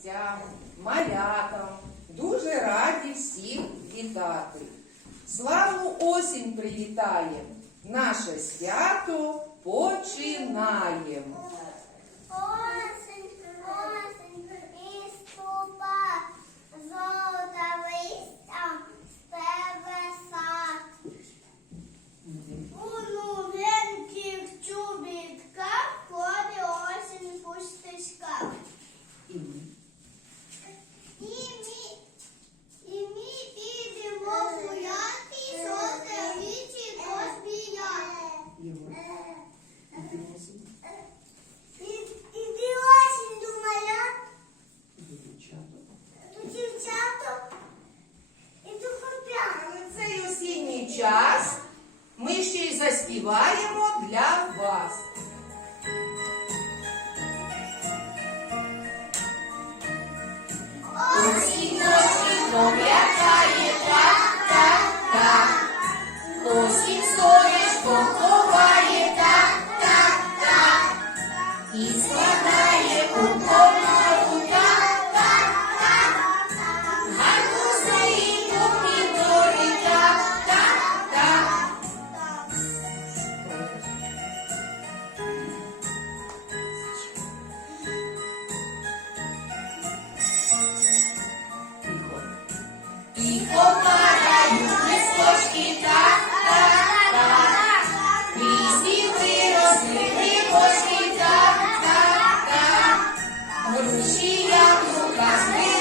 гостям, малятам. Дуже раді всіх вітати. Славу осінь привітаєм! Наше свято починаємо. ми ще й заспіваємо для вас. Осінь дощі пом'якає так, так, так. Осінь сонечко І попадають листочки так, так, так, Різні виросли грибочки так, так, так, груші яблука.